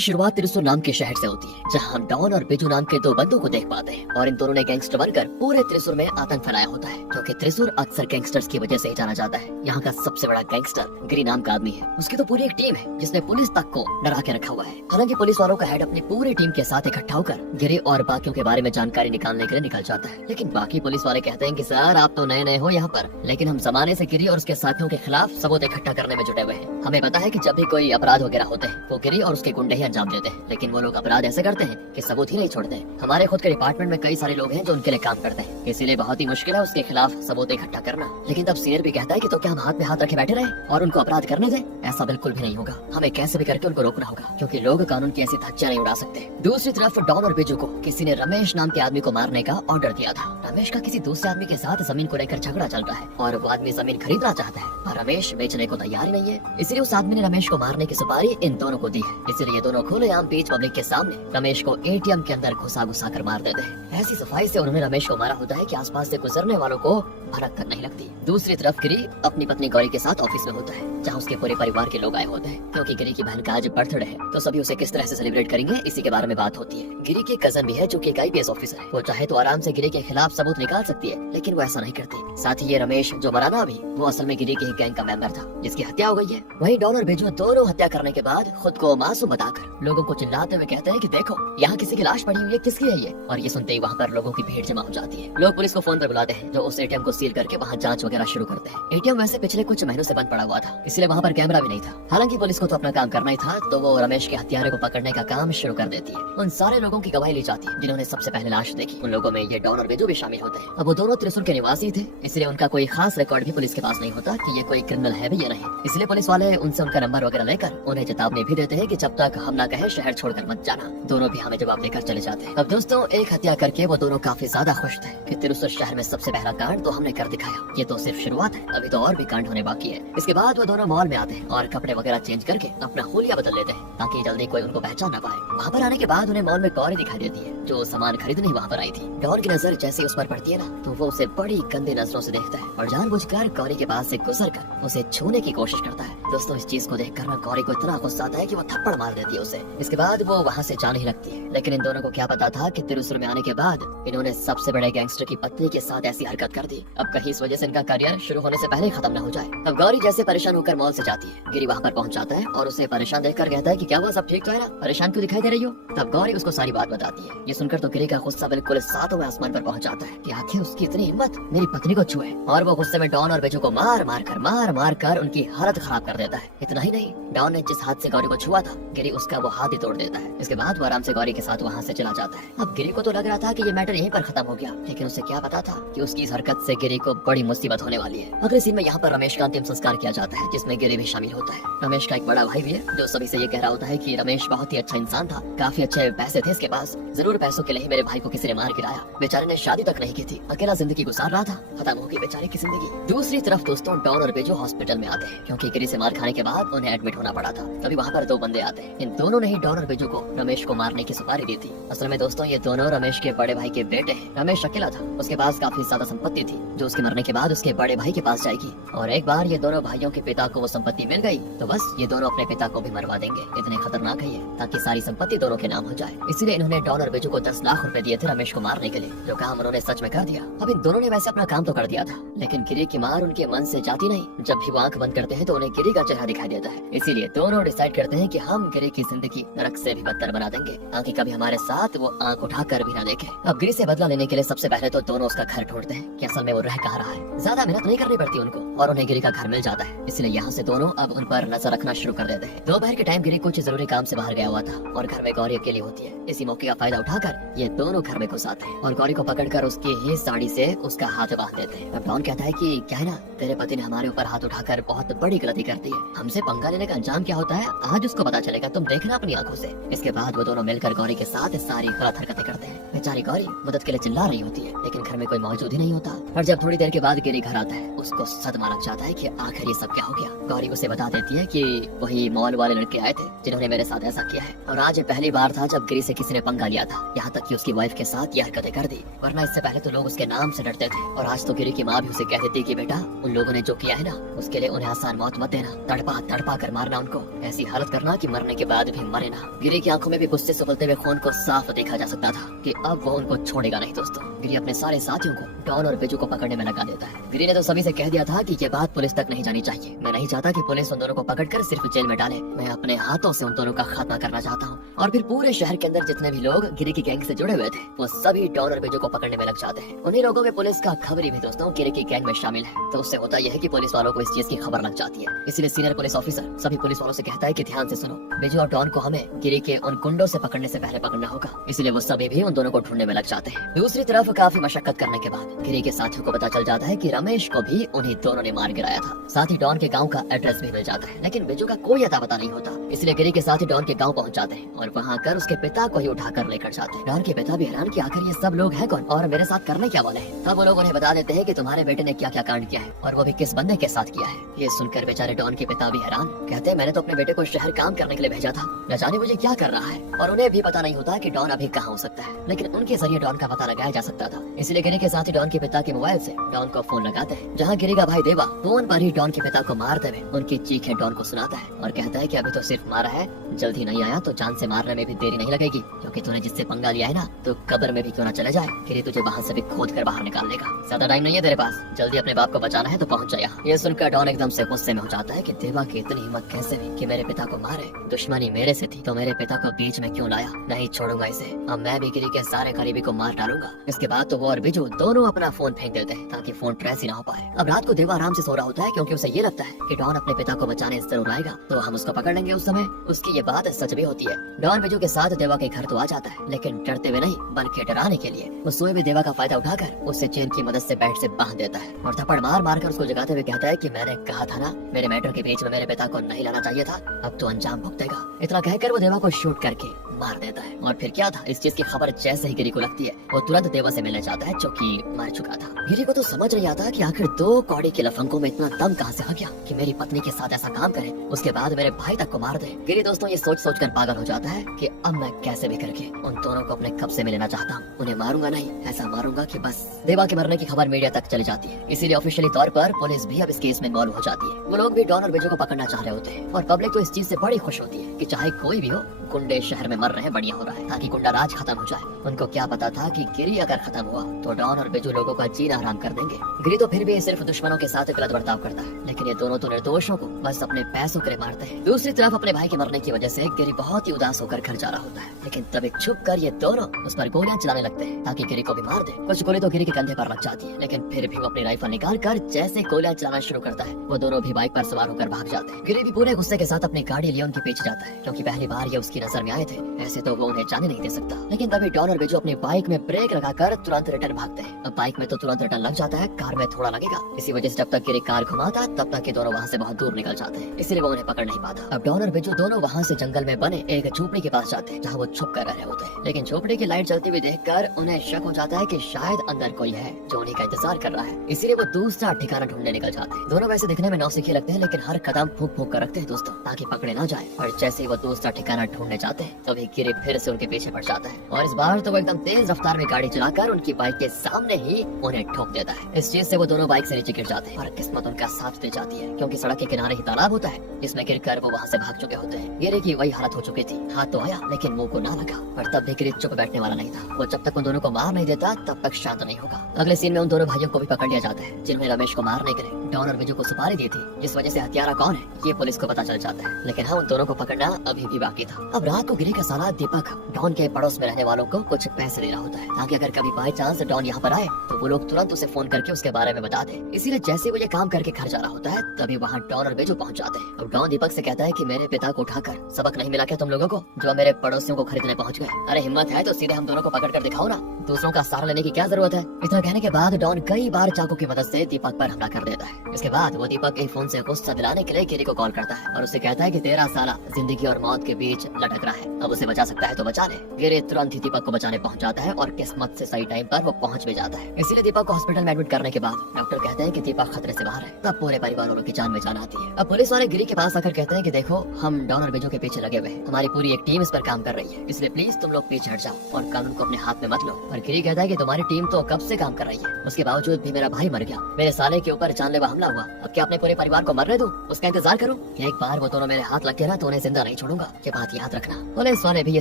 शुरुआत त्रिशूर नाम के शहर से होती है, जहाँ हम डॉन और बिजू नाम के दो बंदों को देख पाते हैं और इन दोनों ने गैंगस्टर बनकर पूरे त्रिशूर में आतंक फैलाया होता है, क्योंकि त्रिशूर अक्सर गैंगस्टर्स की वजह से ही जाना जाता है। यहाँ का सबसे बड़ा गैंगस्टर गिरी नाम का आदमी है। उसकी तो पूरी एक टीम है जिसने पुलिस तक को डरा के रखा हुआ है। हालांकि पुलिस वालों का हेड अपनी पूरी टीम के साथ इकट्ठा होकर गिरी और बाकियों के बारे में जानकारी निकालने के लिए निकल जाता है, लेकिन बाकी पुलिस वाले कहते हैं कि सर आप तो नए नए हो यहाँ पर, लेकिन हम जमाने से गिरी और उसके साथियों के खिलाफ सबूत इकट्ठा करने में जुटे हुए हैं। हमें पता है कि जब भी कोई अपराध वगैरह होते हैं तो गिरी और उसके गुंडे ही अंजाम देते हैं, लेकिन वो लोग अपराध ऐसे करते हैं कि सबूत ही नहीं छोड़ते। हमारे खुद के डिपार्टमेंट में कई सारे लोग हैं जो उनके लिए काम करते हैं, इसीलिए बहुत ही मुश्किल है उसके खिलाफ सबूत इकट्ठा करना। लेकिन तब सीनियर भी कहता है कि तो क्या हम हाथ में हाथ रखे बैठे रहे और उनको अपराध करने दें? ऐसा बिल्कुल भी नहीं होगा, हमें कैसे भी करके उनको रोकना होगा, क्योंकि लोग कानून की ऐसी धज्जियां नहीं उड़ा सकते। दूसरी तरफ डॉन और बिजू को किसी ने रमेश नाम के आदमी को मारने का ऑर्डर दिया था। रमेश का किसी दूसरे आदमी के साथ जमीन को लेकर झगड़ा चल रहा है और वो आदमी जमीन खरीदना चाहता है और रमेश बेचने को तैयार ही नहीं है, इसलिए उस आदमी ने रमेश को मारने की सुपारी इन दोनों को दी है। इसलिए ये दोनों खुलेआम बीच पब्लिक के सामने रमेश को एटीएम के अंदर घुसा कर मार देते हैं। ऐसी सफाई से उन्होंने रमेश को मारा होता है कि आसपास से गुजरने वालों को भनक तक नहीं लगती। दूसरी तरफ गिरी अपनी पत्नी गौरी के साथ ऑफिस में होता है, जहाँ उसके पूरे परिवार के लोग आए होते हैं, क्योंकि गिरी की बहन का आज बर्थडे है तो सभी उसे किस तरह से सेलिब्रेट करेंगे इसी के बारे में बात होती है। गिरी की कजन भी है जो कि एक आईपीएस ऑफिसर है, वो चाहे तो आराम से गिरी के खिलाफ सबूत निकाल सकती है, लेकिन वो ऐसा नहीं करती। साथ ही ये रमेश जो मरा ना अभी, वो असल में गिरी के ही गैंग का मेंबर था जिसकी हत्या हो गई है। वहीं डॉन और बिजू दोनों हत्या करने के बाद खुद को मासूम बताकर लोगों को चिल्लाते हुए कहते हैं कि देखो यहाँ किसी की लाश पड़ी हुई है, किसकी है ये? और ये सुनते ही वहाँ पर लोगों की भीड़ जमा हो जाती है। लोग पुलिस को फोन पर बुलाते हैं जो उस एटीएम को सील करके वहाँ जांच वगैरह शुरू करते हैं। एटीएम वैसे पिछले कुछ महीनों से बंद पड़ा हुआ था, इसलिए वहाँ पर कैमरा भी नहीं था। हालांकि पुलिस को तो अपना काम करना ही था, तो वो रमेश के हत्यारे को पकड़ने का काम शुरू कर देती है। उन सारे लोगों की गवाही ली जाती है जिन्होंने सबसे पहले लाश देखी। उन लोगों में ये डॉन और बिजू भी शामिल होते हैं। अब वो दोनों त्रिशूर के निवासी थे, इसलिए उनका कोई खास रिकॉर्ड भी पुलिस के पास नहीं होता कि ये कोई क्रिमिनल है भी या नहीं। इसलिए पुलिस वाले उनसे उनका नंबर वगैरह लेकर उन्हें चेतावनी भी देते हैं कि जब तक हम ना कहे शहर छोड़कर मत जाना। दोनों भी हमें जवाब देकर चले जाते हैं। अब दोस्तों एक हत्या करके वो दोनों काफी ज्यादा खुश थे कि त्रिशूर शहर में सबसे पहला कांड तो हमने कर दिखाया। ये तो सिर्फ शुरुआत है, अभी तो और भी कांड होने बाकी है। इसके बाद वो दोनों मॉल में आते हैं और कपड़े वगैरह चेंज करके अपना हुलिया बदल लेते हैं ताकि जल्दी कोई उनको पहचान न पाए। वहाँ पर आने के बाद उन्हें मॉल में गौरी दिखाई देती है जो सामान खरीदने वहाँ पर आई थी। डॉन की नजर जैसे उस पर पड़ती है ना, तो वो उसे बड़ी गंदी नजरों से देखता है और जानबूझकर गौरी के पास से गुजरकर उसे छूने की कोशिश करता है। दोस्तों इस चीज को देखकर ना गौरी को इतना गुस्सा आता है कि वो थप्पड़ मार देती है उसे। इसके बाद वो वहाँ से जाने ही लगती है, लेकिन इन दोनों को क्या पता था कि त्रिशूर में आने के बाद इन्होंने सबसे बड़े गैंगस्टर की पत्नी के साथ ऐसी हरकत कर दी। अब कहीं इस वजह से इनका करियर शुरू होने से पहले खत्म न हो जाए। अब गौरी जैसे परेशान होकर मॉल से जाती है, गिरी वहाँ पर पहुँच जाता है और उसे परेशान देखकर कहता है कि क्या हुआ, सब ठीक तो है ना, परेशान क्यों दिखाई दे रही हो? तब गौरी उसको सारी बात बताती है। ये सुनकर तो गिरी का गुस्सा बिल्कुल सातवें आसमान पर पहुँच जाता है कि आखिर उसकी इतनी हिम्मत मेरी पत्नी को छुए, और वो गुस्से में डॉन और बिजू को मार मार कर उनकी हालत खराब कर देता है। इतना ही नहीं, डॉन ने जिस हाथ से गौरी को छुआ था, गिरी उसका वो हाथ ही तोड़ देता है। इसके बाद वो आराम से गौरी के साथ वहाँ से चला जाता है। अब गिरी को तो लग रहा था कि ये मैटर यहीं पर खत्म हो गया, लेकिन उसे क्या पता था कि उसकी इस हरकत से गिरी को बड़ी मुसीबत होने वाली है। अगले सीन में यहाँ पर रमेश का अंतिम संस्कार किया जाता है, जिसमें गिरी भी शामिल होता है। रमेश का एक बड़ा भाई भी है जो सभी से ये कह रहा होता है कि रमेश बहुत ही अच्छा इंसान था, काफी अच्छे पैसे थे इसके पास, जरूर पैसों के लिए मेरे भाई को किसी ने मार गिराया। बेचारे ने शादी तक नहीं की थी, अकेला जिंदगी गुजार रहा था, खत्म हो गई बेचारे की जिंदगी। दूसरी तरफ दोस्तों डॉन और बिजू हॉस्पिटल में आते हैं, क्योंकि गिरी से मार खाने के बाद उन्हें एडमिट होना पड़ा था। तभी वहाँ पर दो बंदे आते हैं। इन दोनों ने ही डॉन और बिजू को रमेश को मारने की सुपारी दी थी। असल में दोस्तों ये दोनों रमेश के बड़े भाई के बेटे हैं। रमेश अकेला था, उसके पास काफी ज्यादा संपत्ति थी जो उसके मरने के बाद उसके बड़े भाई के पास जाएगी, और एक बार ये दोनों भाइयों के पिता को वो संपत्ति मिल गई तो बस ये दोनों अपने पिता को भी मरवा देंगे। इतने खतरनाक है ये, ताकि सारी संपत्ति दोनों के नाम हो जाए। इसलिए इन्होंने डॉन और बिजू को 10 लाख रुपए दिए थे रमेश को मारने के लिए, जो काम उन्होंने सच में कर दिया। अब इन दोनों ने वैसे अपना काम तो कर दिया था, लेकिन गिरी की मार उनके मन से जाती नहीं। जब भी वो आंख बंद करते हैं तो उन्हें गिरी का चेहरा दिखाई देता है। इसीलिए दोनों डिसाइड करते हैं कि हम गिरी की जिंदगी नरक से भी बदतर बना देंगे, ताकि कभी हमारे साथ वो आंख उठाकर भी ना देखे। अब गिरी से बदला लेने के लिए सबसे पहले तो दोनों उसका घर ढूंढते हैं कि असल में वो रह कहाँ रहा है। ज्यादा मेहनत नहीं करनी पड़ती उनको और उन्हें गिरी का घर मिल जाता है। इसलिए यहाँ से दोनों अब उन पर नजर रखना शुरू कर देते हैं। दोपहर के टाइम गिरी कुछ जरूरी काम से बाहर गया हुआ था और घर में गौरी अकेली होती है। इसी मौके का फायदा उठाकर ये दोनों घर में घुस आते हैं और गौरी को पकड़कर उसकी ही साड़ी से उसका हाथ बांध देते हैं। अब डॉन कहता है कि क्या है ना, तेरे पति ने हमारे ऊपर हाथ उठाकर बहुत बड़ी गलती कर दी है, हमसे पंगा लेने का अंजाम क्या होता है आज उसको पता चलेगा, तुम देखना अपनी आंखों से। इसके बाद वो दोनों मिलकर गौरी के साथ सारी गलत हरकतें करते हैं। बेचारी गौरी मदद के लिए चिल्ला रही होती है, लेकिन घर में कोई मौजूद ही नहीं होता। और जब थोड़ी देर के बाद गिरी घर आता है, उसको सदमा लग जाता है कि आखिर ये सब क्या हो गया। गौरी उसे बता देती है कि वही मॉल वाले लड़के आए थे जिन्होंने मेरे साथ ऐसा किया है, और आज पहली बार था जब गिरी से किसी ने पंगा लिया था, यहाँ तक कि उसकी वाइफ के साथ ये हरकतें कर दी, वरना इससे पहले तो लोग उसके नाम से डरते थे। और आज तो गिरी की माँ भी उसे कह देती कि बेटा उन लोगों ने जो किया है ना, उसके लिए उन्हें आसान मौत मत देना। तड़पा तड़पा कर मारना उनको, ऐसी हालत करना कि मरने के बाद भी मरे ना। गिरी की आंखों में भी गुस्से से उबलते हुए खून को साफ देखा जा सकता था कि अब वो उनको छोड़ेगा नहीं। दोस्तों, गिरी अपने सारे साथियों को डॉन और बिजू को पकड़ने में लगा देता है। गिरी ने तो सभी से कह दिया था कि ये बात पुलिस तक नहीं जानी चाहिए। मैं नहीं चाहता कि पुलिस उन दोनों को पकड़कर सिर्फ जेल में डाले। मैं अपने हाथों से उन दोनों का खात्मा करना चाहता हूँ। और फिर पूरे शहर के अंदर जितने भी लोग गिरी की गैंग से जुड़े हुए थे, वो सभी डॉन और बिजू को पकड़ने में लग जाते हैं। उन्हीं लोगों में पुलिस का खबरी भी दोस्तों गिरी की गैंग में शामिल है। तो उससे होता यह है कि पुलिस वालों को इस चीज की खबर लग जाती है। इसलिए सीनियर पुलिस ऑफिसर सभी पुलिस वालों से कहता है कि ध्यान से सुनो, बिजू और डॉन को हमें गिरी के उन कुंडों से पकड़ने से पहले पकड़ना होगा। इसलिए वो सभी भी उन दोनों को ढूंढने में लग जाते हैं। दूसरी तरफ काफी मशक्कत करने के बाद गिरी के साथियों को पता चल जाता है कि रमेश को भी उन्हीं दोनों ने मार गिराया था। साथ ही डॉन के गांव का एड्रेस भी मिल जाता है, लेकिन बिजू का कोई अता पता नहीं होता। इसलिए गिरी के साथी डॉन के गांव पहुंच जाते हैं और वहां कर उसके पिता को ही उठाकर लेकर जाते हैं। डॉन के पिता भी हैरान कि आखिर ये सब लोग हैं कौन और मेरे साथ करने क्या वाले हैं। तब वो लोग उन्हें बता देते हैं कि तुम्हारे बेटे ने क्या क्या कांड किया है और वो भी किस बंदे के साथ किया है। ये सुनकर बेचारे डॉन के पिता भी हैरान, कहते हैं मैंने तो अपने बेटे को शहर काम करने के लिए भेजा था, न जाने मुझे क्या कर रहा है। और उन्हें भी पता नहीं होता कि डॉन अभी कहाँ हो सकता है, लेकिन उनके जरिए डॉन का पता लगाया जा सकता था। इसलिए गिरी के साथी डॉन के पिता के मोबाइल से डॉन को फोन लगाते हैं, जहाँ गिरी का भाई देवा फोन पर ही डॉन के पिता को मारते हुए उनकी चीखें डॉन को सुनाता है और कहता है कि अभी तो सिर्फ मारा है, जल्दी नहीं आया तो जान से मारने में भी देरी नहीं लगेगी, क्योंकि तूने जिससे पंगा लिया है ना, तो कब्र में भी क्यों ना चले जाए, गिरी तुझे वहाँ से भी खोद कर बाहर निकाल लेगा। ज्यादा टाइम नहीं है तेरे पास, जल्दी अपने बाप को बचाना है तो पहुँच जाए। ये सुनकर डॉन एकदम से गुस्से में हो जाता है कि देवा की इतनी हिम्मत कैसे हुई कि मेरे पिता को मारे। दुश्मनी मेरे से थी तो मेरे पिता को बीच में क्यों लाया, नहीं छोड़ूंगा इसे। अब मैं भी गिरी के सारे करीबी को मार डालूंगा। इसके बाद तो वो और बिजू दोनों अपना फोन फेंक देते हैं ताकि फोन ट्रेस ही ना हो पाए। अब रात को देवा आराम से सो रहा होता है क्योंकि उसे ये लगता है कि डॉन अपने पिता को बचाने जरूर आएगा, तो हम उसको पकड़ लेंगे। उस समय उसकी ये बात सच भी होती है। डॉन बिजू के साथ देवा के घर तो आ जाता है, लेकिन डरते हुए नहीं बल्कि डराने के लिए। वो सोए हुए देवा का फायदा उठाकर उसे चेन की मदद से बेड से बांध देता है और थप्पड़ मार मार कर उसको जगाते हुए कहता है कि मैंने कहा था ना, मेरे मैटर के बीच में मेरे पिता को नहीं लाना चाहिए था, अब तो अंजाम भुगतेगा। इतना कहकर वो देवा को शूट करके मार देता है। और फिर क्या था, इस चीज की खबर जैसे ही गिरी को लगती है वो तुरंत देवा से मिलने जाता है जो कि मर चुका था। गिरी को तो समझ नहीं आता कि आखिर दो कौड़ी के लफंगों में इतना दम कहां से आ गया कि मेरी पत्नी के साथ ऐसा काम करे, उसके बाद मेरे भाई तक को मार दे। गिरी दोस्तों ये सोच सोच कर पागल हो जाता है कि अब मैं कैसे भी करके उन दोनों को अपने कब्जे में लेना चाहता हूँ। उन्हें मारूंगा नहीं, ऐसा मारूंगा कि बस। देवा के मरने की खबर मीडिया तक चली जाती है, इसीलिए ऑफिशियली तौर पर पुलिस भी अब इस केस में इन्वॉल्व हो जाती है। वो लोग भी डॉन और बिजू को पकड़ना चाह रहे होते हैं और पब्लिक तो इस चीज से बड़ी खुश होती है कि चाहे कोई भी हो, गुंडे शहर में मर रहे हैं, बढ़िया हो रहा है, ताकि गुंडा राज खत्म हो जाए। उनको क्या पता था कि गिरी अगर खत्म हुआ तो डॉन और बिजू लोगों का जीना हराम कर देंगे। गिरी तो फिर भी सिर्फ दुश्मनों के साथ गलत बर्ताव करता है, लेकिन ये दोनों तो निर्दोषों को बस अपने पैसों के लिए मारते हैं। दूसरी तरफ अपने भाई के मरने की वजह से गिरी बहुत ही उदास होकर घर जा रहा होता है, लेकिन तभी छुप कर ये दोनों उस पर गोलियां चलाने लगते हैं ताकि गिरी को भी मार दे। कुछ गोली तो गिरी के कंधे पर लग जाती है, लेकिन फिर भी वो अपनी राइफल निकाल कर जैसे गोलियां चलाना शुरू करता है, वो दोनों भी बाइक पर सवार होकर भाग जाते हैं। गिरी भी पूरे गुस्से के साथ अपनी गाड़ी लिए उनके पीछे जाता है, क्योंकि पहली बार ये उसकी नजर में आए थे, ऐसे तो वो उन्हें जाने नहीं दे सकता। लेकिन तभी डॉन और बिजू अपनी बाइक में ब्रेक लगाकर तुरंत रिटर्न भागते हैं। अब बाइक में तो तुरंत रिटर्न लग जाता है, कार में थोड़ा लगेगा। इसी वजह से जब तक गिरी कार घुमाता तब तक ये दोनों वहाँ से बहुत दूर निकल जाते हैं, इसलिए वो उन्हें पकड़ नहीं पाता। अब डॉन और बिजू दोनों वहाँ से जंगल में बने एक झोपड़ी के पास जाते हैं, जहाँ वो छुप कर रहे होते हैं। लेकिन झोपड़ी की लाइट जलती हुई देखकर उन्हें शक हो जाता है कि शायद अंदर कोई है जो उन्हीं का इंतजार कर रहा है, इसीलिए वो दूसरा ठिकाना ढूंढने निकल जाते हैं। दोनों वैसे दिखने में नौसिखिए लगते हैं, लेकिन हर कदम फूंक फूंक कर रखते हैं दोस्तों, ताकि पकड़े ना जाए। और जैसे ही वो दूसरा ठिकाना ढूंढने जाते हैं तभी गिरी फिर से उनके पीछे पड़ जाता है, और इस बार तो वो एकदम तेज रफ्तार में गाड़ी चलाकर उनकी बाइक के सामने ही उन्हें ठोक देता है। इस चीज से वो दोनों बाइक से नीचे गिर जाते हैं और किस्मत उनका साथ दे जाती है, क्योंकि सड़क के किनारे ही तालाब होता है जिसमें गिरकर वो वहाँ से भाग चुके होते हैं। गिरी की वही हालत हो चुकी थी, हाथ तो आया लेकिन मुंह को ना लगा। पर तब भी गिरी चुप बैठने वाला नहीं था, वो जब तक उन दोनों को मार नहीं देता तब तक शांत नहीं होगा। अगले सीन में उन दोनों भाइयों को भी पकड़ लिया जाता है, जिन्होंने रमेश को मारने के लिए डॉन और बिजू को सुपारी दी थी, जिस वजह से हत्यारा कौन है ये पुलिस को पता चल जाता है। लेकिन हाँ, उन दोनों को पकड़ना अभी भी बाकी था। अब रात को गिरी का साला दीपक डॉन के पड़ोस में रहने वालों को कुछ पैसे दे रहा होता है, ताकि अगर कभी बाई चांस डॉन यहाँ पर आए तो वो लोग तुरंत उसे फोन करके उसके बारे में बता दे। इसीलिए जैसे वो ये काम करके घर जा रहा होता है तभी वहाँ डॉन और बिजू पहुँच जाते हैं। अब डॉन दीपक से कहता है कि मेरे पिता को उठाकर सबक नहीं मिला क्या तुम लोगों को, जो मेरे पड़ोसियों को खरीदने पहुँच गए। अरे हिम्मत है तो सीधे हम दोनों को पकड़ कर दिखाओ ना, दूसरों का सहारा लेने की क्या जरूरत है। इतना कहने के बाद डॉन कई बार चाकू की मदद से दीपक पर हमला कर देता है। इसके बाद वो दीपक के फोन से गुस्सा दिलाने के लिए गिरी को कॉल करता है और उससे कहता है कि तेरा साला जिंदगी और मौत के बीच भटक रहा है, अब उसे बचा सकता है तो बचा ले। गिरी तुरंत ही दीपक को बचाने पहुंच जाता है और किस्मत से सही टाइम पर वो पहुंच भी जाता है। इसीलिए दीपक को हॉस्पिटल में एडमिट करने के बाद डॉक्टर कहते हैं कि दीपक खतरे से बाहर है। तब पूरे परिवार वालों की जान में जान आती है। अब पुलिस वाले गिरी के पास आकर कहते हैं कि देखो, हम डॉन और बिजू के पीछे लगे हुए हैं, हमारी पूरी एक टीम इस पर काम कर रही है, इसलिए प्लीज तुम लोग पीछे हट जाओ और कानून को अपने हाथ में मत लो। और गिरी कहता है कि तुम्हारी टीम तो कब से काम कर रही है, उसके बावजूद भी मेरा भाई मर गया, मेरे साले के ऊपर जानलेवा हमला हुआ, अब क्या अपने पूरे परिवार को मरने दूं, उसका इंतजार करूं? एक बार वो दोनों मेरे हाथ लग गया ना तो उन्हें जिंदा नहीं छोड़ूंगा, ये बात याद रखना। पुलिस वाले भी ये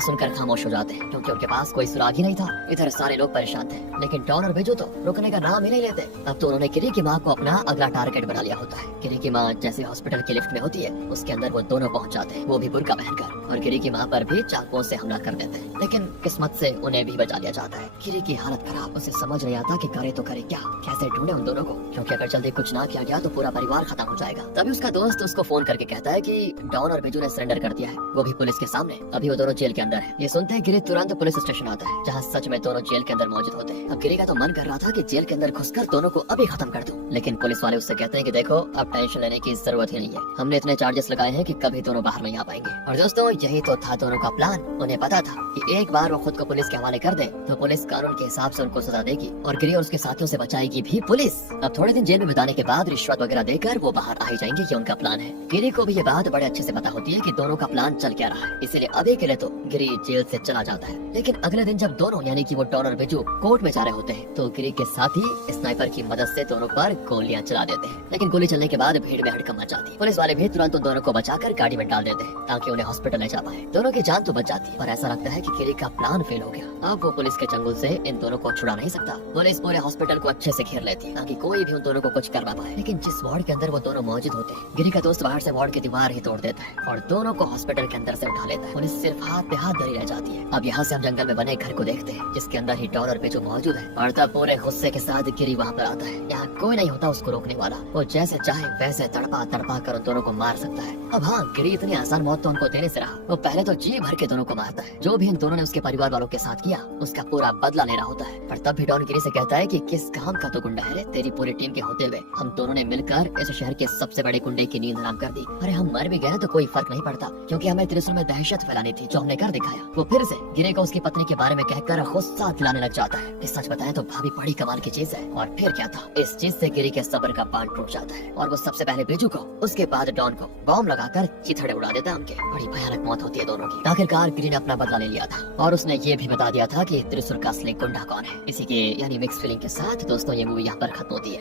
सुनकर खामोश हो जाते हैं क्योंकि उनके पास कोई सुराग ही नहीं था। इधर सारे लोग परेशान थे, लेकिन डॉन और बिजू तो रुकने का नाम ही नहीं लेते। अब तो उन्होंने गिरी की माँ को अपना अगला टारगेट बना लिया होता है। गिरी की माँ जैसे हॉस्पिटल की लिफ्ट में होती है, उसके अंदर वो दोनों पहुंच जाते हैं, वो भी बुर्का पहनकर, और गिरी की माँ पर भी चाकुओं से हमला कर देते हैं। लेकिन किस्मत से उन्हें भी बचा लिया जाता है। गिरी की हालत खराब, उसे समझ नहीं आता कि करे तो करे क्या, कैसे ढूंढे उन दोनों को, क्योंकि अगर जल्दी कुछ ना किया गया तो पूरा परिवार खत्म हो जाएगा। तभी उसका दोस्त उसको फोन करके कहता है कि डॉन और बिजू ने सरेंडर कर दिया है, वो भी पुलिस के सामने। अभी वो दोनों जेल के अंदर है। ये सुनते ही गिरी तुरंत पुलिस स्टेशन आता है, जहाँ सच में दोनों जेल के अंदर मौजूद होते हैं। अब गिरी का तो मन कर रहा था कि जेल के अंदर घुसकर दोनों को अभी खत्म कर दूं, लेकिन पुलिस वाले उससे कहते हैं कि देखो, अब टेंशन लेने की जरूरत ही नहीं है, हमने इतने चार्जेस लगाए हैं कि कभी दोनों बाहर नहीं आ पाएंगे। और दोस्तों, यही तो था दोनों का प्लान। उन्हें पता था कि एक बार वो खुद को पुलिस के हवाले कर दे तो पुलिस कानून के हिसाब से उनको सजा देगी और गिरी और उसके साथियों से बचाएगी भी पुलिस। अब थोड़े दिन जेल में बिताने के बाद रिश्वत वगैरह देकर वो बाहर आ ही जाएंगे, ये उनका प्लान है। गिरी को भी ये बात बड़े अच्छे से पता होती है कि दोनों का प्लान चल क्या रहा है, इसीलिए अभी के लिए तो गिरी जेल से चला जाता है। लेकिन अगले दिन जब दोनों यानी कि वो डॉन और बिजू कोर्ट में जा रहे होते हैं तो गिरी के साथी स्नाइपर की मदद से दोनों पर गोलियां चला देते हैं। लेकिन गोली चलने के बाद भीड़ में हड़कंप मच जाती है। पुलिस वाले भी तुरंत उन दोनों को बचाकर गाड़ी में डाल देते हैं ताकि उन्हें हॉस्पिटल ले जा पाए। दोनों की जान तो बच जाती है, पर ऐसा लगता है कि गिरी का प्लान फेल हो गया। अब वो पुलिस के चंगुल से इन दोनों को छुड़ा नहीं सकता। पुलिस पूरे हॉस्पिटल को अच्छे से घेर लेती है ताकि कोई भी उन दोनों को कुछ कर ना पाए। लेकिन जिस वार्ड के अंदर वो दोनों मौजूद होते हैं, गिरी का दोस्त बाहर से वार्ड की दीवार ही तोड़ देता है और दोनों को हॉस्पिटल के अंदर से उठा लेता है। पुलिस सिर्फ हाथ पे हाथ धरी रह जाती है। अब यहाँ से हम जंगल में बने घर को देखते हैं जिसके अंदर ही डॉन और बिजू मौजूद है, और तब पूरे गुस्से के साथ गिरी वहाँ पर आता है। यहाँ कोई नहीं होता उसको रोकने वाला, वो जैसे चाहे वैसे तड़पा तड़पा कर उन दोनों को मार सकता है। अब हाँ, गिरी इतनी आसान मौत तो उनको देने से रहा, वो पहले तो जी भर के दोनों को मारता है। जो भी इन दोनों ने उसके परिवार वालों के साथ किया उसका पूरा बदला ले रहा होता है। पर तब भी डॉन गिरी से कहता है कि किस काम का तो गुंडा है रे, तेरी पूरी टीम के होते हुए हम दोनों ने मिलकर इस शहर के सबसे बड़े गुंडे की नींद हराम कर दी। अरे हम मर भी गए तो कोई फर्क नहीं पड़ता, क्योंकि हमें त्रिशूल में दहशत फैलानी थी जो हमने कर दिखाया। वो फिर से गिरी को उसकी पत्नी के बारे में कहकर गुस्सा दिलाने लग जाता है। इस सच बताएं तो भाभी बड़ी कमाल की चीज है। और फिर क्या था, इस चीज से गिरी के सब्र का बांध टूट जाता है और वो सबसे पहले बिजू को, उसके बाद डॉन को बॉम्ब लगाकर चिथड़े उड़ा देता है उनके। बड़ी भयानक मौत होती है दोनों की। आखिरकार गिरी ने अपना बदला ले लिया था और उसने ये भी बता दिया था कि त्रिशूल का असली गुंडा कौन है। इसी के यानी मिक्स फीलिंग के साथ दोस्तों ये मूवी यहाँ पर खत्म होती है।